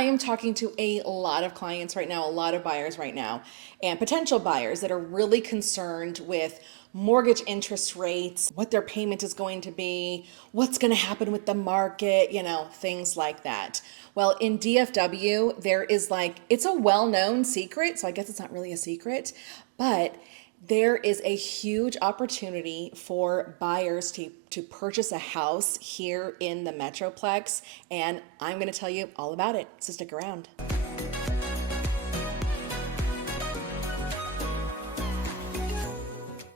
I am talking to a lot of clients right now, a lot of buyers right now, and potential buyers that are really concerned with mortgage interest rates, what their payment is going to be, what's going to happen with the market, things like that. Well, in DFW, there is it's a well-known secret, so I guess it's not really a secret, but there is a huge opportunity for buyers to purchase a house here in the Metroplex, and I'm going to tell you all about it, so stick around.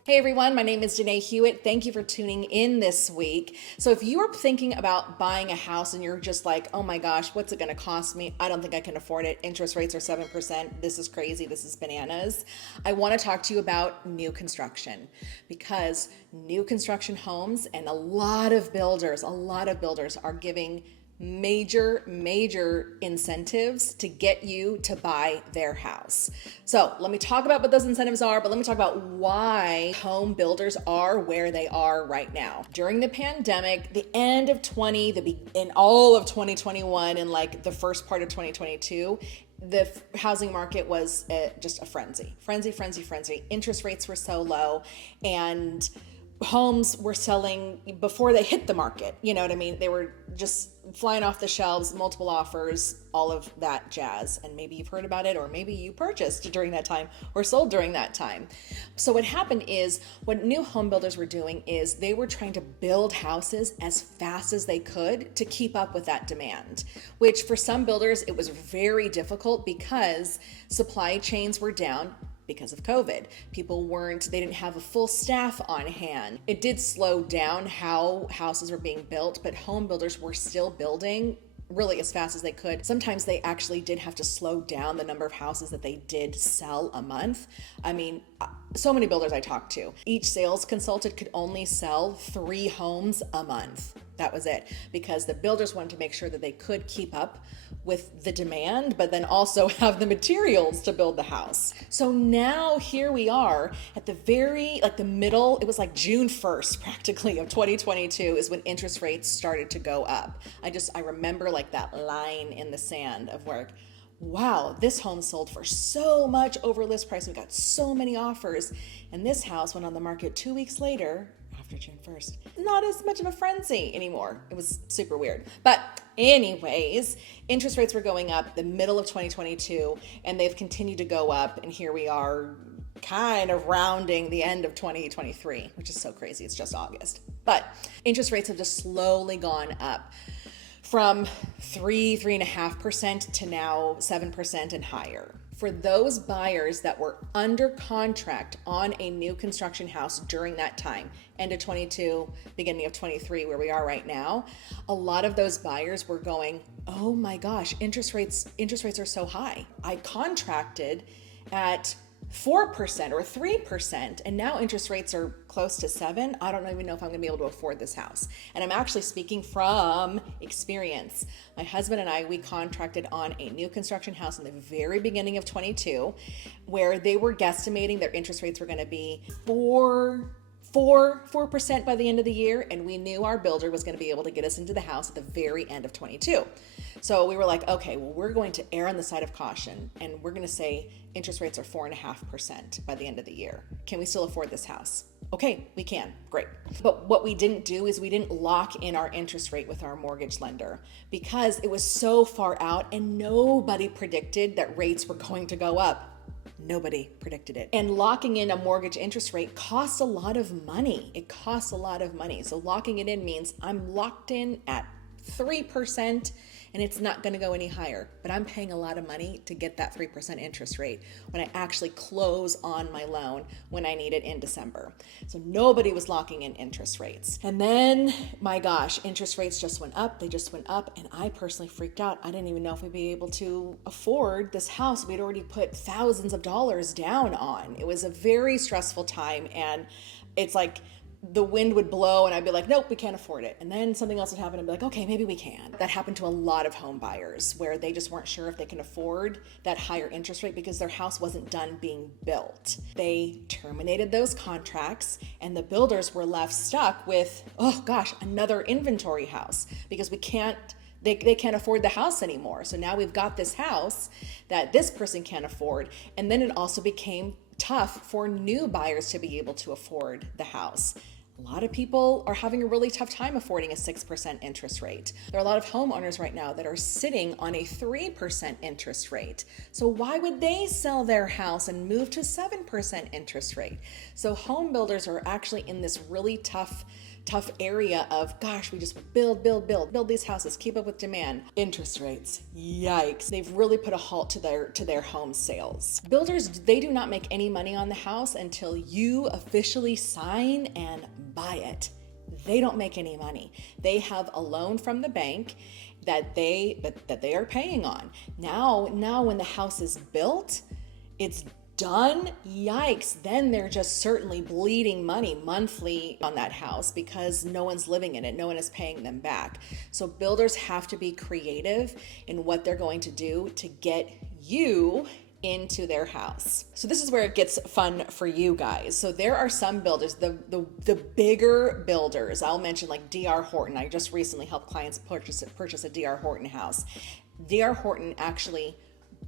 Hey everyone, my name is Danae Hewitt. Thank you for tuning in this week. So if you are thinking about buying a house and you're just like, oh my gosh, what's it gonna cost me? I don't think I can afford it. Interest rates are 7%. This is crazy. This is bananas. I wanna talk to you about new construction, because new construction homes and a lot of builders are giving major incentives to get you to buy their house. So let me talk about what those incentives are, but let me talk about why home builders are where they are right now. During the pandemic, the end of in all of 2021 and the first part of 2022, the housing market was just a frenzy. Interest rates were so low, and homes were selling before they hit the market. You know what I mean? They were just flying off the shelves, multiple offers, all of that jazz. And maybe you've heard about it, or maybe you purchased during that time or sold during that time. So what happened is, what new home builders were doing is they were trying to build houses as fast as they could to keep up with that demand, which for some builders, it was very difficult because supply chains were down. Because of COVID, they didn't have a full staff on hand. It did slow down how houses were being built, but home builders were still building really as fast as they could. Sometimes they actually did have to slow down the number of houses that they did sell a month. I mean, so many builders I talked to, each sales consultant could only sell 3 homes a month. That was it, because the builders wanted to make sure that they could keep up with the demand, but then also have the materials to build the house. So now here we are at the the middle, it was June 1st practically of 2022 is when interest rates started to go up. I remember that line in the sand of where, wow, this home sold for so much over list price. We got so many offers. And this house went on the market 2 weeks later, after June 1st. Not as much of a frenzy anymore. It was super weird. But anyways, interest rates were going up the middle of 2022, and they've continued to go up. And here we are kind of rounding the end of 2023, which is so crazy. It's just August. But interest rates have just slowly gone up from 3.5% to now 7% and higher. For those buyers that were under contract on a new construction house during that time, end of 22, beginning of 23, where we are right now, a lot of those buyers were going, oh my gosh, interest rates are so high. I contracted at 4% or 3%, and now interest rates are close to 7%. I don't even know if I'm gonna be able to afford this house. And I'm actually speaking from experience. My husband and I, we contracted on a new construction house in the very beginning of 22, where they were guesstimating their interest rates were gonna be 4% by the end of the year, and we knew our builder was going to be able to get us into the house at the very end of 22. So we were like, okay, well, we're going to err on the side of caution, and we're going to say interest rates are 4.5% by the end of the year. Can we still afford this house? Okay, we can. Great. But what we didn't do is we didn't lock in our interest rate with our mortgage lender, because it was so far out and nobody predicted that rates were going to go up. Nobody predicted it. And locking in a mortgage interest rate costs a lot of money. It costs a lot of money. So locking it in means I'm locked in at 3% and it's not going to go any higher, but I'm paying a lot of money to get that 3% interest rate when I actually close on my loan when I need it in December. So nobody was locking in interest rates. And then, my gosh, interest rates just went up. They just went up, and I personally freaked out. I didn't even know if we'd be able to afford this house we'd already put thousands of dollars down on. It was a very stressful time, and it's the wind would blow and I'd be like, nope, we can't afford it. And then something else would happen and be like, okay, maybe we can. That happened to a lot of home buyers where they just weren't sure if they can afford that higher interest rate because their house wasn't done being built. They terminated those contracts and the builders were left stuck with, oh gosh, another inventory house because we can't they can't afford the house anymore. So now we've got this house that this person can't afford. And then it also became tough for new buyers to be able to afford the house. A lot of people are having a really tough time affording a 6% interest rate. There are a lot of homeowners right now that are sitting on a 3% interest rate. So why would they sell their house and move to 7% interest rate? So home builders are actually in this really tough area of, gosh, we just build these houses, keep up with demand. Interest rates, yikes. They've really put a halt to their home sales. Builders, they do not make any money on the house until you officially sign and buy it. They don't make any money. They have a loan from the bank that they are paying on. Now when the house is built, it's done, yikes, then they're just certainly bleeding money monthly on that house because no one's living in it, no one is paying them back. So builders have to be creative in what they're going to do to get you into their house. So this is where it gets fun for you guys. So there are some builders, the bigger builders, I'll mention like D.R. Horton. I just recently helped clients purchase a D.R. Horton house. D.R. Horton actually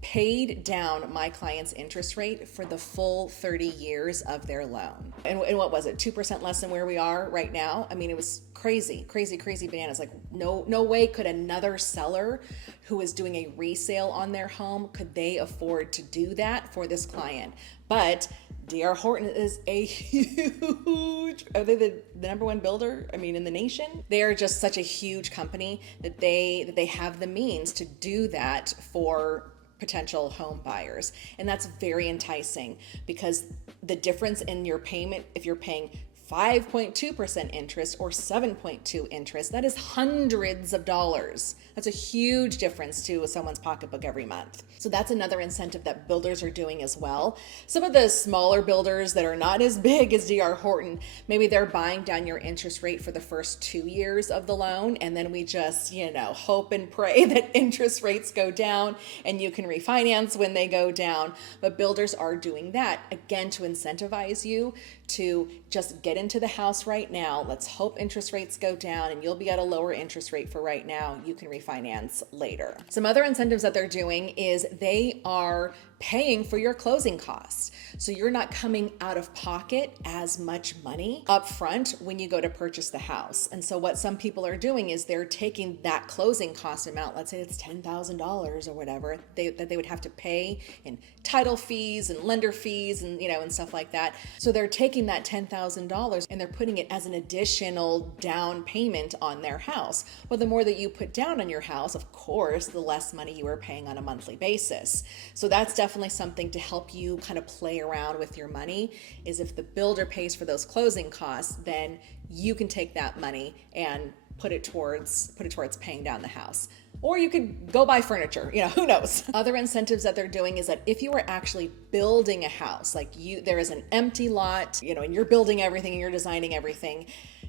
paid down my client's interest rate for the full 30 years of their loan. And what was it? 2% less than where we are right now. I mean, it was crazy bananas. Like no way could another seller who is doing a resale on their home, could they afford to do that for this client? But D.R. Horton is a huge, are they the number one builder? I mean, in the nation? They are just such a huge company that they have the means to do that for potential home buyers. And that's very enticing because the difference in your payment, if you're paying 5.2% interest or 7.2 interest, that is hundreds of dollars. That's a huge difference to someone's pocketbook every month. So that's another incentive that builders are doing as well. Some of the smaller builders that are not as big as D.R. Horton, maybe they're buying down your interest rate for the first 2 years of the loan. And then we just, hope and pray that interest rates go down and you can refinance when they go down. But builders are doing that, again, to incentivize you to just get into the house right now. Let's hope interest rates go down and you'll be at a lower interest rate for right now. You can refinance later. Some other incentives that they're doing is they are paying for your closing costs. So you're not coming out of pocket as much money up front when you go to purchase the house. And so what some people are doing is they're taking that closing cost amount, let's say it's $10,000 or whatever, that they would have to pay in title fees and lender fees and and stuff like that. So they're taking that $10,000 and they're putting it as an additional down payment on their house. Well, the more that you put down on your house, of course, the less money you are paying on a monthly basis. So that's definitely something to help you kind of play around with your money, is if the builder pays for those closing costs, then you can take that money and put it towards paying down the house. Or you could go buy furniture, who knows? Other incentives that they're doing is that if you are actually building a house, like there is an empty lot, and you're building everything and you're designing everything,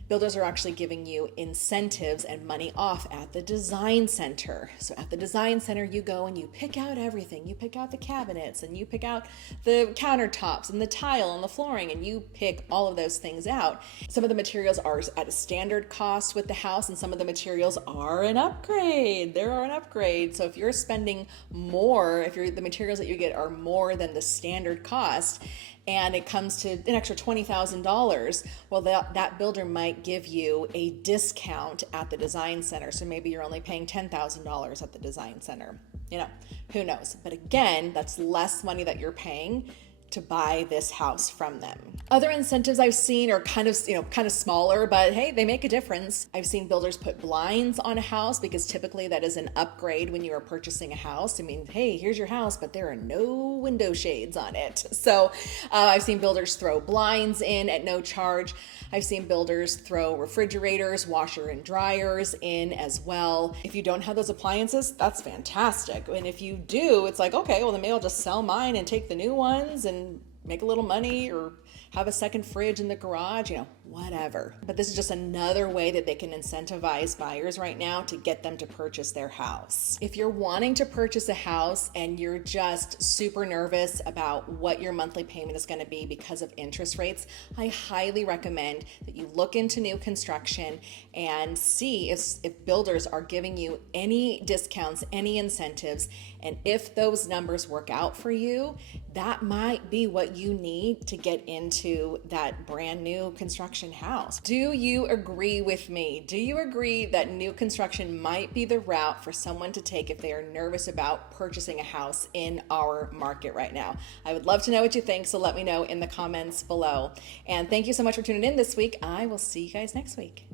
builders are actually giving you incentives and money off at the design center. So at the design center, you go and you pick out everything. You pick out the cabinets and you pick out the countertops and the tile and the flooring, and you pick all of those things out. Some of the materials are at a standard cost with the house, and some of the materials are an upgrade. There are an upgrade. So if you're spending more, the materials that you get are more than the standard cost, and it comes to an extra $20,000, well, that builder might give you a discount at the design center. So maybe you're only paying $10,000 at the design center. Who knows? But again, that's less money that you're paying to buy this house from them. Other incentives I've seen are kind of smaller, but hey, they make a difference. I've seen builders put blinds on a house because typically that is an upgrade when you are purchasing a house. I mean, hey, here's your house, but there are no window shades on it. So I've seen builders throw blinds in at no charge. I've seen builders throw refrigerators, washer and dryers in as well. If you don't have those appliances, that's fantastic. And if you do, it's like, okay, well then maybe I'll just sell mine and take the new ones and make a little money or have a second fridge in the garage, whatever. But this is just another way that they can incentivize buyers right now to get them to purchase their house. If you're wanting to purchase a house and you're just super nervous about what your monthly payment is going to be because of interest rates, I highly recommend that you look into new construction and see if builders are giving you any discounts, any incentives, and if those numbers work out for you, that might be what you need to get into that brand new construction house. Do you agree with me? Do you agree that new construction might be the route for someone to take if they are nervous about purchasing a house in our market right now? I would love to know what you think, so let me know in the comments below. And thank you so much for tuning in this week. I will see you guys next week.